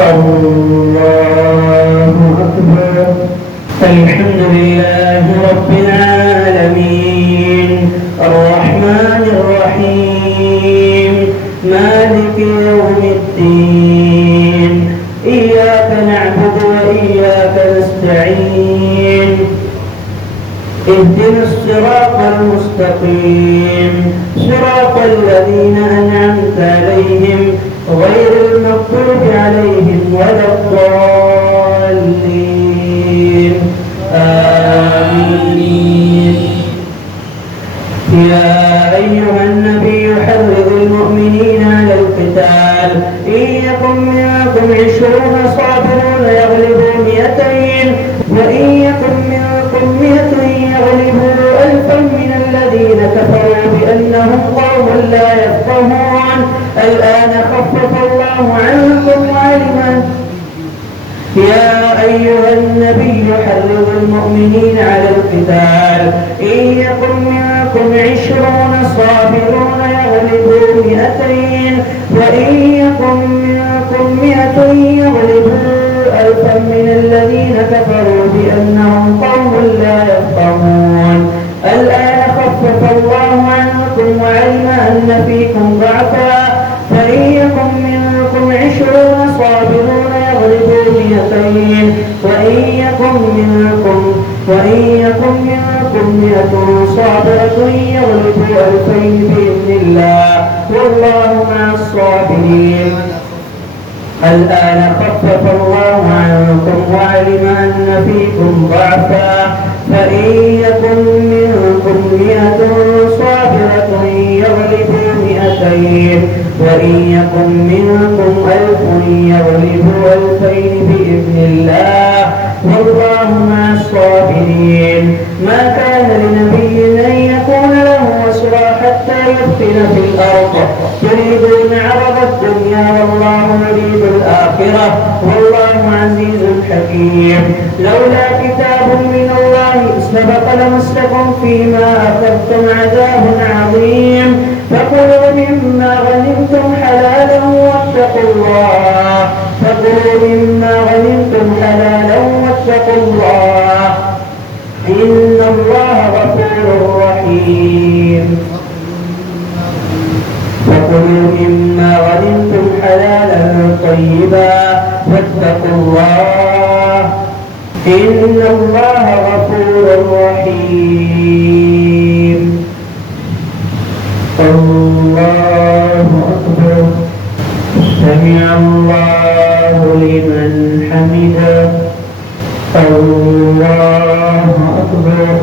الله أكبر. الحمد لله رب العالمين الرحمن الرحيم مالك يوم الدين إياك نعبد وإياك نستعين اهدنا الصراط المستقيم صراط الذين أنعمت عليهم غير المغضوب عليهم ولا الضالين آمين. يا أيها النبي حرض المؤمنين على القتال إن يكن منكم 20 صابرون يغلبوا 200 وإن يكن منكم 100 يغلبوا 1000 من الذين كفروا بأنهم قوم لا يفقهون الآن خفف الله عنكم وعلما. يا أيها النبي حرض المؤمنين على القتال إن يكن منكم 20 صابرون يغلبوا 200 وإن يكن منكم 100 يغلبوا 1000 من الذين كفروا بأنهم قوم لا يفقهون الآن خفف الله عنكم وعلم أن فيكم ضعفا فإن يكن منكم 20 صابرون يغلبوا 200 وإن يكن منكم 100 صابرة يغلبوا 2000 بإذن الله والله مع الصابرين. الآن خفف الله عنكم وعلم أن فيكم ضعفا فإن يكن منكم 100 صابرة يغلبوا 200 وإن يكن منكم 1000 يغلبوا 2000 بإذن الله والله مع الصابرين. ما كان لنبي أن يكون له أسرى حتى يثخن في الأرض يريدون عرض الدنيا والله يريد الآخرة والله عزيز حكيم. لولا كتاب من الله سبق لمسكم فيما أخذتم عذاب عظيم فكلوا مما غنمتم حلالا واتقوا الله إن الله غفور رحيم. فكلوا مما غنمتم حلالا طيبا واتقوا الله إن الله غفور رحيم. الله أكبر. سمع الله لمن حمده. الله أكبر.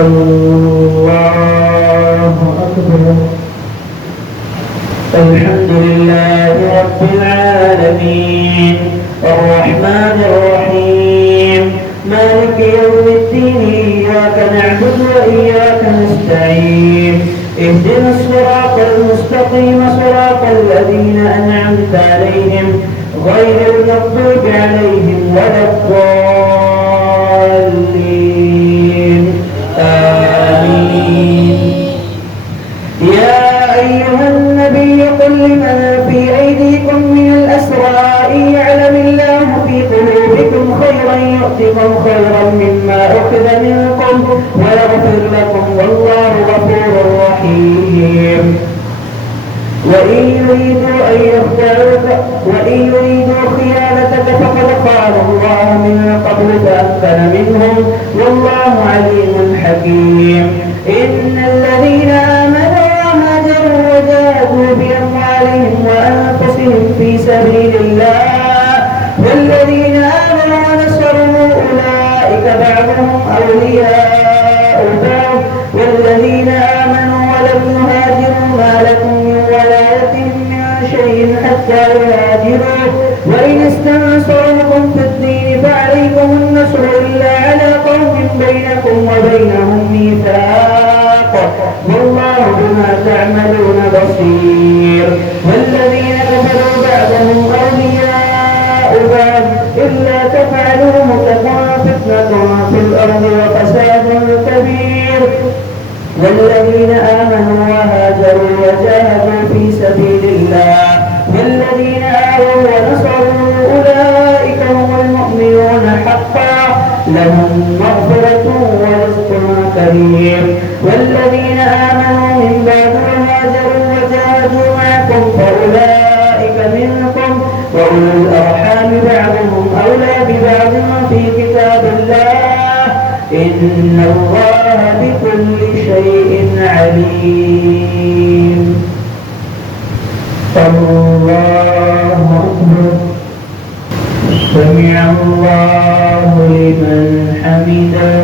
الله أكبر. الحمد لله رب العالمين الرحمن الرحيم مالك يوم الدين إياك نعبد وإياك نستعين اهدنا الصراط المستقيم صراط الذين أنعمت عليهم غير المغضوب عليهم ولا الضالين آمين. يا أيها النبي قل لمن في أيديكم من الأسرى إن يعلم الله في قلوبكم خيرا يؤتكم خيرا مما أخذ منكم ويغفر لكم والله غفور رحيم. وإن يريدوا خيانتك فقد خان الله من قبل فأمكن منهم والله عليم حكيم. إن الذين آمنوا وهاجروا وجاهدوا بأموالهم وأنفسهم في سبيل الله والذين آمنوا ونصروا أولئك بعضهم أولياء بعض والذين آمنوا ولم يهاجروا ما لكم من ولايتهم من شيء حتى يهاجروا وإن استنصروكم في الدين فعليكم النصر إلا على قوم بينكم وبينهم ميثاق والله بما تعملون بصير. والذين كفروا بعضهم أولياء بعض إلا تفعلوه تكن فتنة في الأرض وفساد كبير. والذين آمنوا وهاجروا وجاهدوا في سبيل الله والذين آووا ونصروا كريم. والذين آمنوا من بعد وهاجروا وجاهدوا معكم فأولئك منكم، وأولو الأرحام بعضهم أولى ببعض في كتاب الله، إن الله بكل شيء عليم. الله أكبر. سمع الله لمن حمده.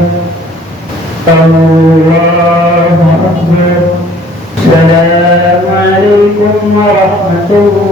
الله أكبر. السلام عليكم ورحمة الله.